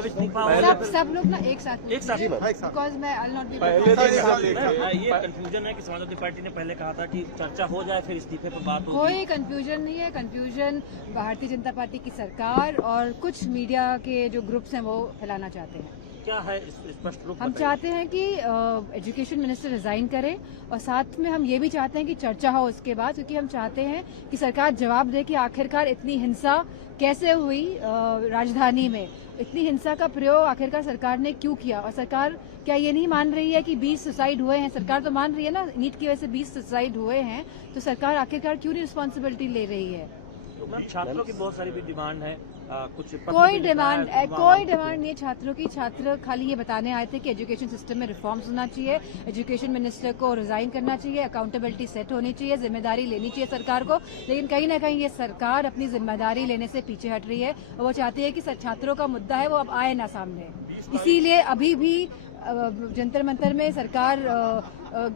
सब लोग ना एक साथ बिकॉज मैं आई नॉट बी ये कंफ्यूजन है कि समाजवादी पार्टी ने पहले कहा था कि चर्चा हो जाए फिर इस्तीफे पर बात होगी। कोई कंफ्यूजन नहीं है। कंफ्यूजन भारतीय जनता पार्टी की सरकार और कुछ मीडिया के जो ग्रुप्स हैं वो फैलाना चाहते हैं। क्या है स्पष्ट रूप? हम चाहते हैं कि एजुकेशन मिनिस्टर रिजाइन करे और साथ में हम ये भी चाहते हैं कि चर्चा हो उसके बाद, क्योंकि हम चाहते हैं कि सरकार जवाब दे कि आखिरकार इतनी हिंसा कैसे हुई राजधानी में, इतनी हिंसा का प्रयोग आखिरकार सरकार ने क्यों किया। और सरकार क्या ये नहीं मान रही है कि 20 सुसाइड हुए हैं? सरकार तो मान रही है ना, नीट की वजह से 20 सुसाइड हुए हैं, तो सरकार आखिरकार क्यों नहीं रिस्पॉन्सिबिलिटी ले रही है? तो मैम छात्रों की बहुत सारी भी डिमांड है, कुछ कोई डिमांड नहीं है छात्रों की। छात्र खाली ये बताने आए थे कि एजुकेशन सिस्टम में रिफॉर्म्स होना चाहिए, एजुकेशन मिनिस्टर को रिजाइन करना चाहिए, अकाउंटेबिलिटी सेट होनी चाहिए, जिम्मेदारी लेनी चाहिए सरकार को। लेकिन कहीं ना कहीं ये सरकार अपनी जिम्मेदारी लेने से पीछे हट रही है और वो चाहती है कि छात्रों का मुद्दा है वो अब आए ना सामने। इसीलिए अभी भी जंतर मंतर में सरकार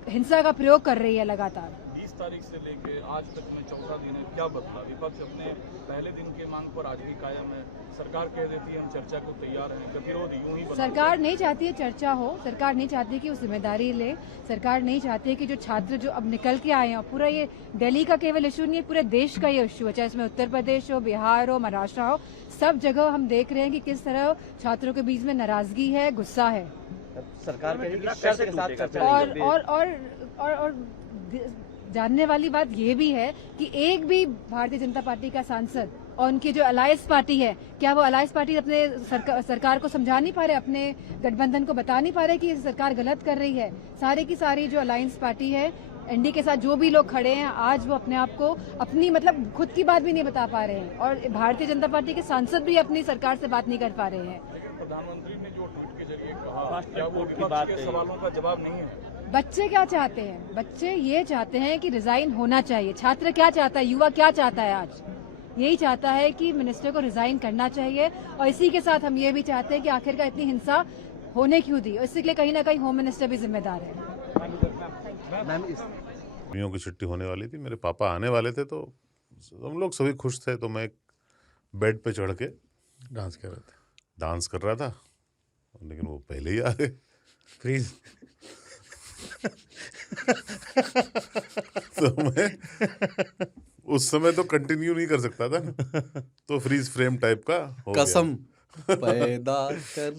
हिंसा का प्रयोग कर रही है लगातार। 20 तारीख से लेके आज तक में चौथा दिन है, क्या बदला? विपक्ष अपने पहले दिन के मांग पर आज भी कायम है। सरकार कह देती है हम चर्चा को तैयार हैं, गतिरोध यूं ही सरकार नहीं चाहती है चर्चा हो, सरकार नहीं चाहती कि वो जिम्मेदारी ले, सरकार नहीं चाहती है कि जो छात्र जो अब निकल के आए हैं, पूरा ये दिल्ली का केवल इशू नहीं है, पूरे देश का ये इशू है, चाहे इसमें उत्तर प्रदेश हो, बिहार हो, महाराष्ट्र हो, सब जगह हम देख रहे हैं कि किस तरह छात्रों के बीच में नाराजगी है, गुस्सा है। सरकार के साथ चर्चा और जानने वाली बात ये भी है कि एक भी भारतीय जनता पार्टी का सांसद और उनकी जो अलायंस पार्टी है, क्या वो अलायंस पार्टी अपने सरकार को समझा नहीं पा रहे, अपने गठबंधन को बता नहीं पा रहे कि सरकार गलत कर रही है? सारे की सारी जो अलायंस पार्टी है, एनडीए के साथ जो भी लोग खड़े हैं, आज वो अपने आप को अपनी मतलब खुद की बात भी नहीं बता पा रहे हैं और भारतीय जनता पार्टी के सांसद भी अपनी सरकार से बात नहीं कर पा रहे हैं। प्रधानमंत्री ने जो ट्वीट के जरिए कहा, क्या वो विपक्ष के सवालों का जवाब नहीं है? बच्चे क्या चाहते हैं? बच्चे ये चाहते हैं कि रिजाइन होना चाहिए। छात्र क्या चाहता है? युवा क्या चाहता है? आज यही चाहता है कि मिनिस्टर को रिजाइन करना चाहिए और इसी के साथ हम ये भी चाहते हैं कि आखिरकार इतनी हिंसा होने क्यों दी, और इसके लिए कहीं ना कहीं होम मिनिस्टर भी जिम्मेदार है। गर्मियों की छुट्टी होने वाली थी, मेरे पापा आने वाले थे, तो हम लोग सभी खुश थे, तो मैं बेड पे चढ़ के डांस कर रहा था, लेकिन वो पहले ही आ गए। फ्रीज तो मैं उस समय तो कंटिन्यू नहीं कर सकता था, तो फ्रीज फ्रेम टाइप का हो कसम गया। पैदा कर